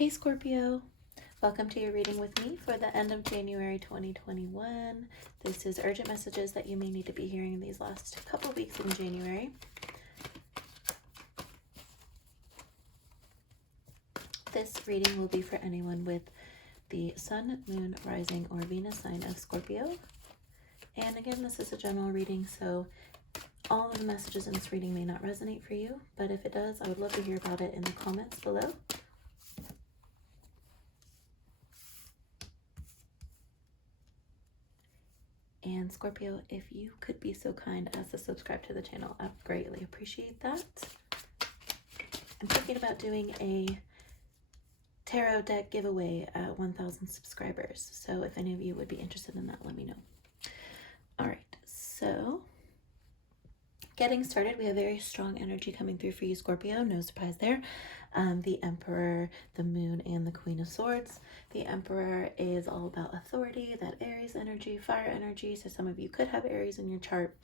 Hey Scorpio, welcome to your reading with me for the end of January 2021. This is urgent messages that you may need to be hearing in these last couple weeks in January. This reading will be for anyone with the Sun, Moon, Rising, or Venus sign of Scorpio. And again, this is a general reading, so all of the messages in this reading may not resonate for you, but if it does, I would love to hear about it in the comments below. And Scorpio, if you could be so kind as to subscribe to the channel, I would greatly appreciate that. I'm thinking about doing a tarot deck giveaway at 1,000 subscribers. So if any of you would be interested in that, let me know. All right, so getting started, we have very strong energy coming through for you, Scorpio. No surprise there. The Emperor, the Moon, and the Queen of Swords. The Emperor is all about authority, that Aries energy, fire energy. So some of you could have Aries in your chart.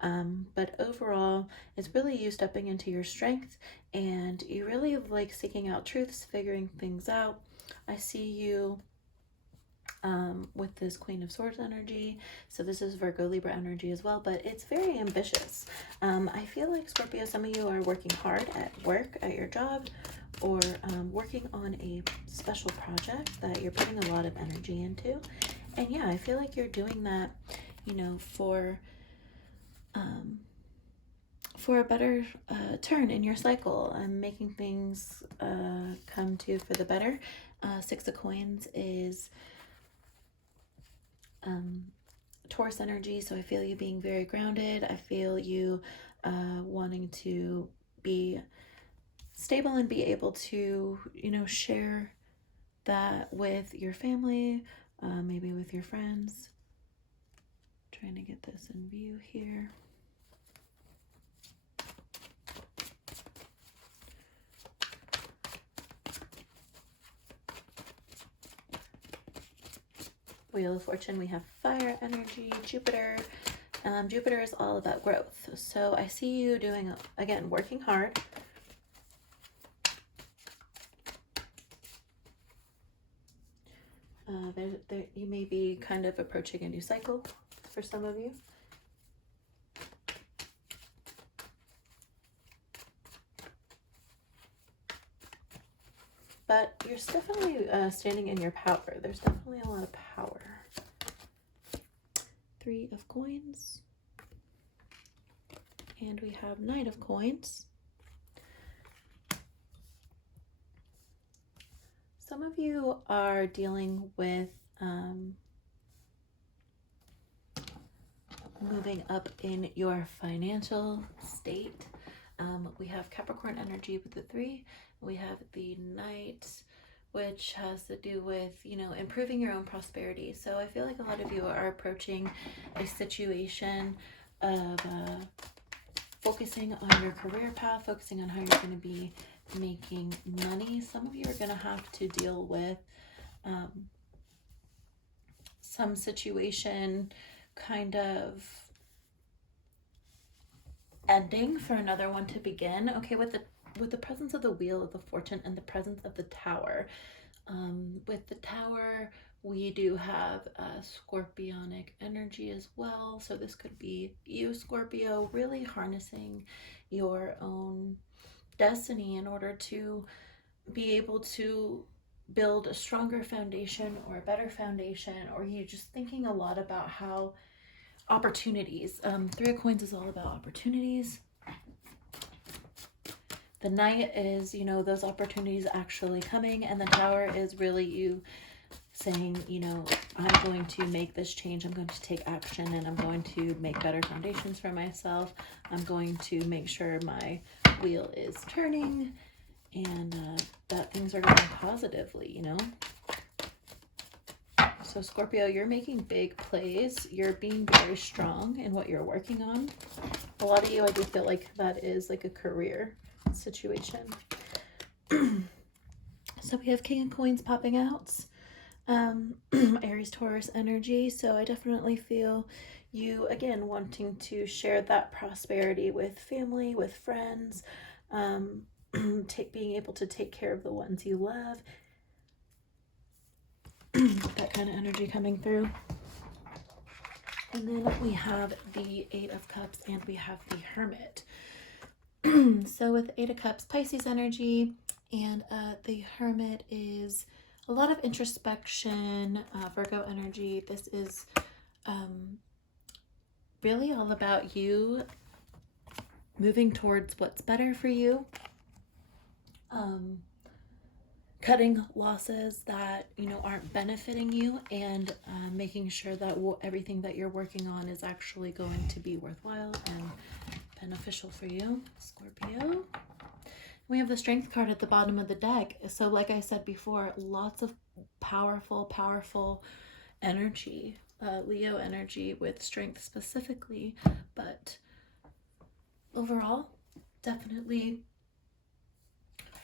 But overall, it's really you stepping into your strength, and you really like seeking out truths, figuring things out. I see you with this Queen of Swords energy. So this is Virgo Libra energy as well, but it's very ambitious. I feel like Scorpio, some of you are working hard at work, at your job, or working on a special project that you're putting a lot of energy into. And yeah, I feel like you're doing that, you know, for a better turn in your cycle, and making things come to for the better. Six of Coins is Taurus energy, so I feel you being very grounded. I feel you wanting to be stable and be able to, you know, share that with your family, maybe with your friends. Trying to get this in view here. Wheel of Fortune, we have fire energy, Jupiter. Jupiter is all about growth. So I see you doing, again, working hard. You may be kind of approaching a new cycle for some of you. But you're definitely standing in your power. There's definitely a lot of power. Three of Coins. And we have Knight of Coins. Some of you are dealing with moving up in your financial state. We have Capricorn energy with the 3. We have the Knight, which has to do with, you know, improving your own prosperity. So I feel like a lot of you are approaching a situation of focusing on your career path, focusing on how you're going to be making money. Some of you are going to have to deal with some situation kind of ending for another one to begin. Okay, with the presence of the Wheel of the Fortune and the presence of the Tower. With the Tower, we do have scorpionic energy as well. So this could be you, Scorpio, really harnessing your own destiny in order to be able to build a stronger foundation or a better foundation, or you just thinking a lot about how opportunities. 3 of Coins is all about opportunities. The Knight is, you know, those opportunities actually coming, and the Tower is really you saying, you know, I'm going to make this change, I'm going to take action, and I'm going to make better foundations for myself. I'm going to make sure my wheel is turning, and that things are going positively, you know. So Scorpio, you're making big plays. You're being very strong in what you're working on. A lot of you, I do feel like that is like a career situation. So we have King of Coins popping out. Aries Taurus energy. So I definitely feel you, again, wanting to share that prosperity with family, with friends, being able to take care of the ones you love, that kind of energy coming through. And then we have the Eight of Cups and we have the Hermit. So with Eight of Cups, Pisces energy, and the Hermit is a lot of introspection, Virgo energy. This is really all about you moving towards what's better for you, cutting losses that, you know, aren't benefiting you, and making sure that everything that you're working on is actually going to be worthwhile and beneficial for you, Scorpio. We have the Strength card at the bottom of the deck. So like I said before, lots of powerful energy, Leo energy with Strength specifically, but overall, definitely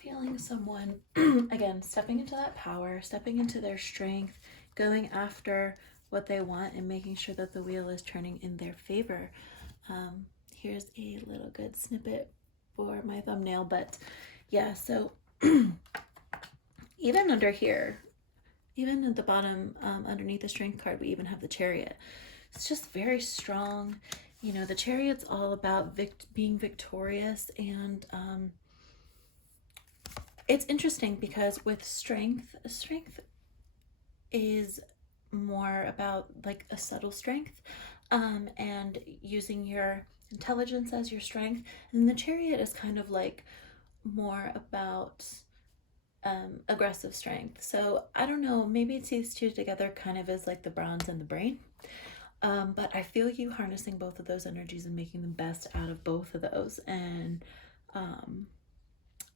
feeling someone, again, stepping into that power, stepping into their strength, going after what they want and making sure that the wheel is turning in their favor. Here's a little good snippet for my thumbnail, but yeah, so even under here, even at the bottom, underneath the Strength card, we even have the Chariot. It's just very strong. You know, the Chariot's all about being victorious, and it's interesting because with strength is more about like a subtle strength, and using your intelligence as your strength, and the Chariot is kind of like more about aggressive strength. So I don't know, maybe it's these two together kind of is like the bronze and the brain, but I feel you harnessing both of those energies and making the best out of both of those, and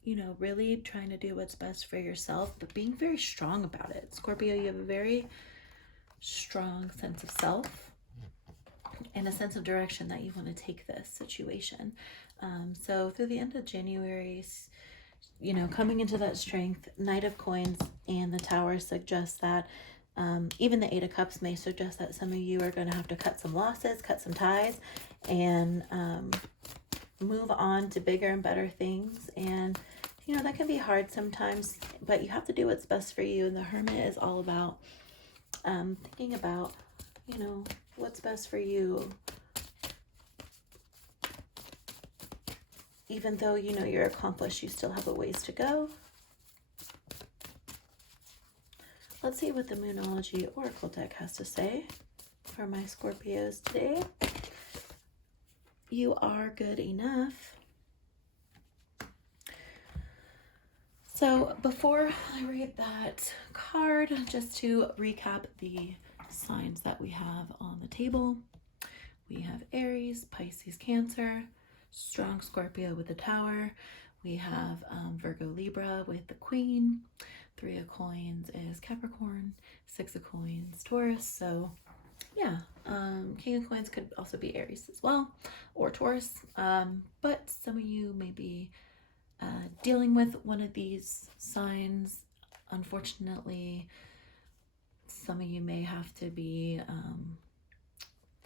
you know, really trying to do what's best for yourself, but being very strong about it. Scorpio, you have a very strong sense of self and a sense of direction that you want to take this situation. So through the end of January, you know, coming into that strength, Knight of Coins and the Tower suggests that even the Eight of Cups may suggest that some of you are going to have to cut some losses, cut some ties, and move on to bigger and better things. And you know, that can be hard sometimes, but you have to do what's best for you. And the Hermit is all about thinking about, you know, what's best for you, even though you know you're accomplished, you still have a ways to go. Let's see what the Moonology Oracle deck has to say for my Scorpios today. You are good enough. So before I read that card, just to recap the signs that we have on the table. We have Aries, Pisces, Cancer, strong Scorpio with the Tower. We have Virgo, Libra with the Queen. Three of Coins is Capricorn. Six of Coins, Taurus. So yeah, King of Coins could also be Aries as well, or Taurus. But some of you may be dealing with one of these signs. Unfortunately, some of you may have to be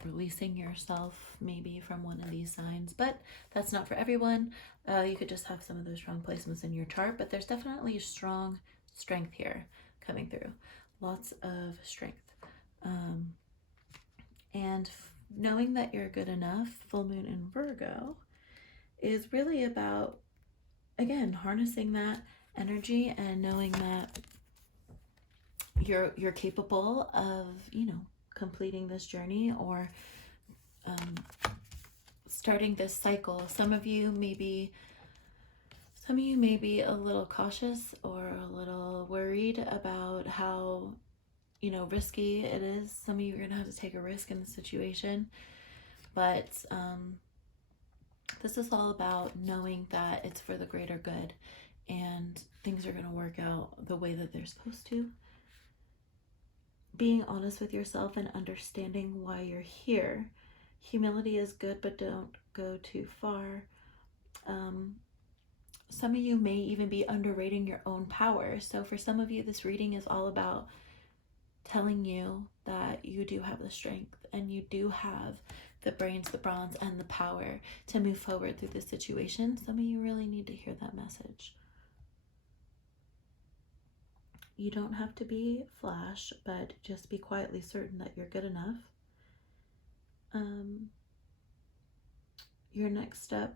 releasing yourself maybe from one of these signs, but that's not for everyone. You could just have some of those strong placements in your chart, but there's definitely strong strength here coming through. Lots of strength. And knowing that you're good enough, full moon in Virgo, is really about, again, harnessing that energy and knowing that you're capable of, you know, completing this journey or starting this cycle. Some of you may be a little cautious or a little worried about how, you know, risky it is. Some of you are gonna have to take a risk in the situation, but this is all about knowing that it's for the greater good and things are gonna work out the way that they're supposed to. Being honest with yourself and understanding why you're here. Humility is good, but don't go too far. Some of you may even be underrating your own power. So for some of you, this reading is all about telling you that you do have the strength and you do have the brains, the bronze, and the power to move forward through this situation. Some of you really need to hear that message. You don't have to be flash, but just be quietly certain that you're good enough. Your next step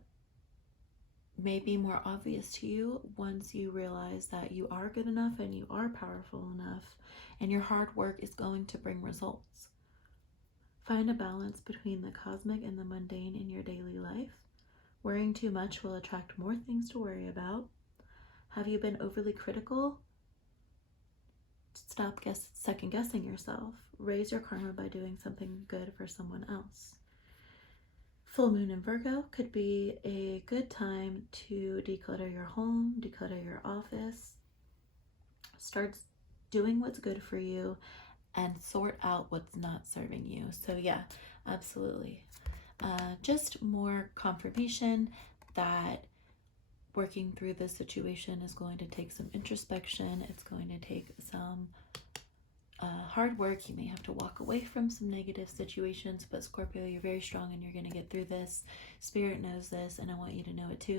may be more obvious to you once you realize that you are good enough and you are powerful enough, and your hard work is going to bring results. Find a balance between the cosmic and the mundane in your daily life. Worrying too much will attract more things to worry about. Have you been overly critical? Stop second guessing yourself. Raise your karma by doing something good for someone else. Full moon in Virgo could be a good time to declutter your home, declutter your office. Start doing what's good for you and sort out what's not serving you. So yeah, absolutely. Just more confirmation that working through this situation is going to take some introspection. It's going to take some hard work. You may have to walk away from some negative situations, but Scorpio, you're very strong and you're going to get through this. Spirit knows this, and I want you to know it too.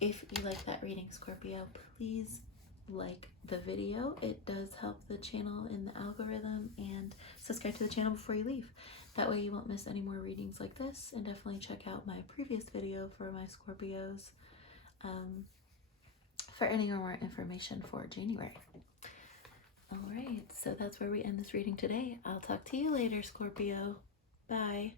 If you like that reading, Scorpio, please like the video. It does help the channel in the algorithm, and subscribe to the channel before you leave. That way you won't miss any more readings like this, and definitely check out my previous video for my Scorpios for any more information for January. All right, so that's where we end this reading today. I'll talk to you later, Scorpio. Bye.